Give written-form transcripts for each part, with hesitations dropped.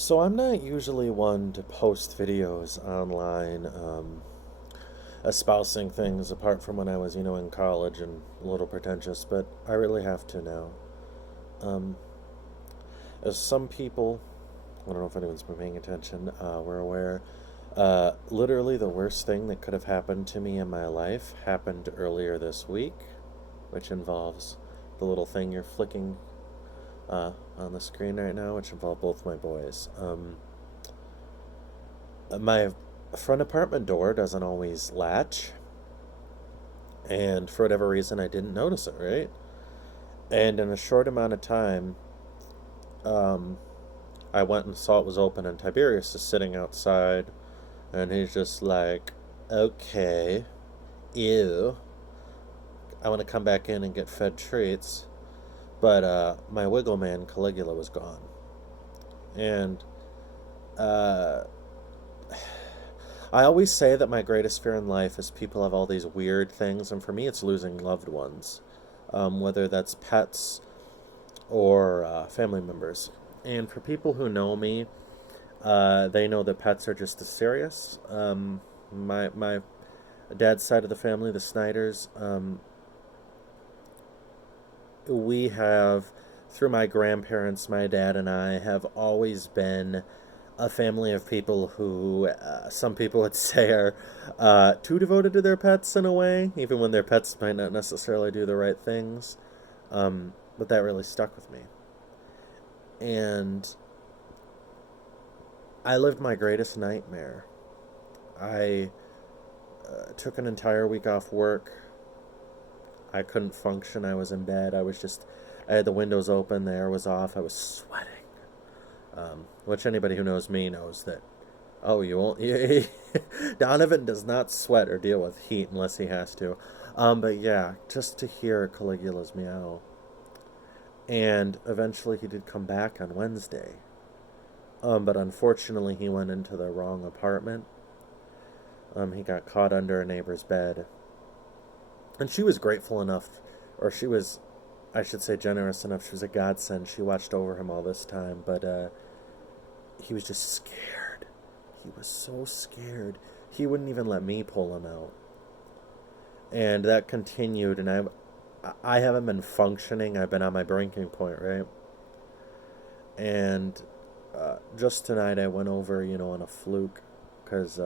So I'm not usually one to post videos online, espousing things apart from when I was, in college and a little pretentious, but I really have to now. Um, as some people, I don't know if anyone's been paying attention, were aware, literally the worst thing that could have happened to me in my life happened earlier this week, which involves the little thing you're flicking on the screen right now, which involved both my boys. My front apartment door doesn't always latch, and for whatever reason, I didn't notice it, right? And in a short amount of time, um, I went and saw it was open, and Tiberius is sitting outside, and he's just like, okay, ew, I want to come back in and get fed treats. But my wiggle man, Caligula, was gone. And uh, I always say that my greatest fear in life is people have all these weird things, and for me, it's losing loved ones, whether that's pets or family members. And for people who know me, they know that pets are just as serious. My dad's side of the family, the Snyders, we have, through my grandparents, my dad and I have always been a family of people who some people would say are too devoted to their pets in a way, even when their pets might not necessarily do the right things. But that really stuck with me. And I lived my greatest nightmare. I took an entire week off work. I couldn't function. I was in bed. I had the windows open, the air was off. I was sweating. Which anybody who knows me knows that, oh, you won't. Donovan does not sweat or deal with heat unless he has to. But yeah, just to hear Caligula's meow. And eventually he did come back on Wednesday. But unfortunately he went into the wrong apartment. He got caught under a neighbor's bed. And she was grateful enough, or she was, I should say, generous enough. She was a godsend. She watched over him all this time, but he was just scared. He was so scared. He wouldn't even let me pull him out. And that continued, and I haven't been functioning. I've been on my breaking point, right? And just tonight I went over, on a fluke, because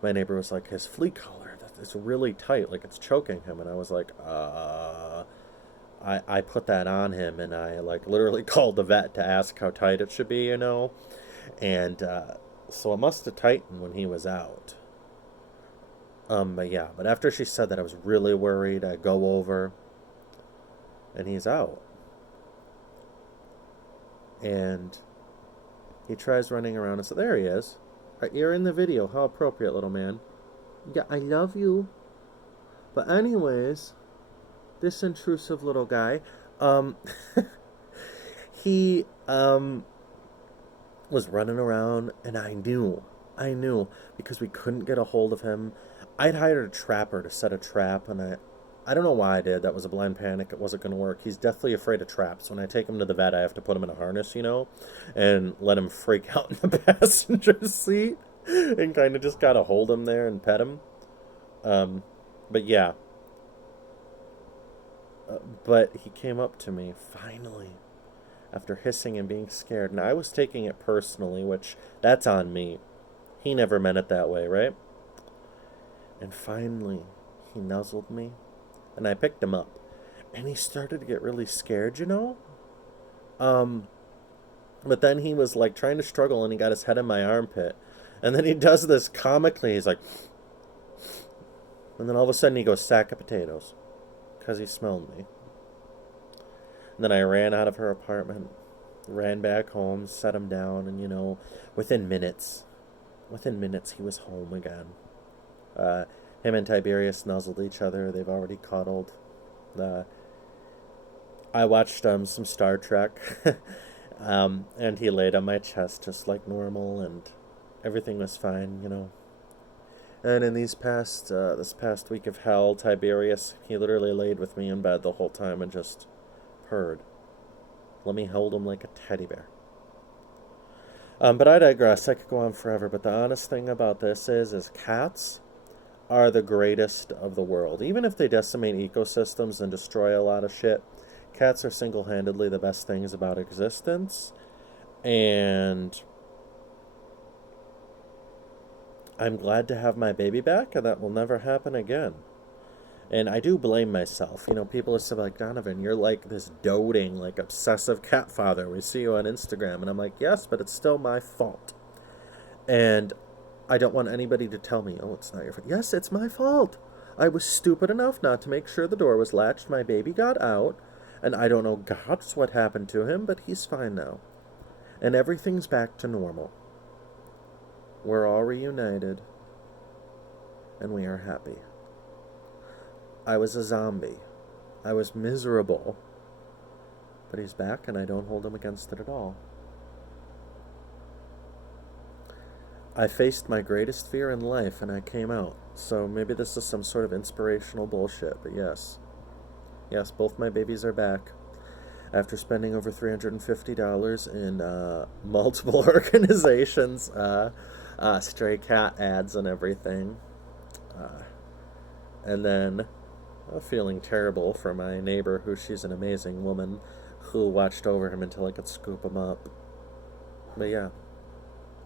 my neighbor was like, his flea collar, it's really tight, like it's choking him. And I was like, I put that on him, and I like literally called the vet to ask how tight it should be. And so it must have tightened when he was out. But yeah, but after she said that, I was really worried. I go over, and he's out. And he tries running around, and so there he is. You're in the video. How appropriate, little man. Yeah, I love you. But anyways, this intrusive little guy, um, he was running around, and I knew, because we couldn't get a hold of him. I'd hired a trapper to set a trap, and I don't know why I did. That was a blind panic. It wasn't going to work. He's deathly afraid of traps. When I take him to the vet, I have to put him in a harness, and let him freak out in the passenger seat, and kind of just gotta hold him there and pet him. Um, but yeah, but he came up to me finally after hissing and being scared, and I was taking it personally, which that's on me. He never meant it that way, right? And finally, he nuzzled me, and I picked him up, and he started to get really scared. Um, but then he was like trying to struggle, and he got his head in my armpit, and then he does this comically. He's like, and then all of a sudden he goes, sack of potatoes, because he smelled me. And then I ran out of her apartment, ran back home, set him down, and within minutes, he was home again. Uh, Him and Tiberius nuzzled each other. They've already cuddled. Uh, I watched some Star Trek, and he laid on my chest just like normal, and everything was fine. And in this past week of hell, Tiberius, he literally laid with me in bed the whole time and just purred. Let me hold him like a teddy bear. But I digress. I could go on forever. But the honest thing about this is cats are the greatest of the world. Even if they decimate ecosystems and destroy a lot of shit, cats are single-handedly the best things about existence. And I'm glad to have my baby back, and that will never happen again. And I do blame myself. You know, people are still like, Donovan, you're like this doting, like obsessive cat father. We see you on Instagram. And I'm like, yes, but it's still my fault. And I don't want anybody to tell me, oh, it's not your fault. Yes, it's my fault. I was stupid enough not to make sure the door was latched. My baby got out. And I don't know, God's what happened to him, but he's fine now. And everything's back to normal. We're all reunited. And we are happy. I was a zombie. I was miserable. But he's back, and I don't hold him against it at all. I faced my greatest fear in life, and I came out. So maybe this is some sort of inspirational bullshit, but yes. Yes, both my babies are back. After spending over $350 in multiple organizations, stray cat ads and everything. And then feeling terrible for my neighbor, she's an amazing woman, who watched over him until I could scoop him up. But yeah.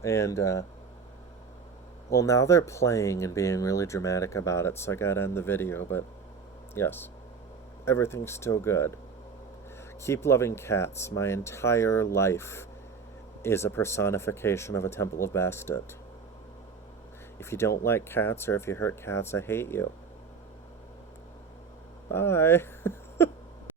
And, well, now they're playing and being really dramatic about it, so I gotta end the video, but yes. Everything's still good. Keep loving cats. My entire life is a personification of a temple of Bastet. If you don't like cats or if you hurt cats, I hate you. Bye.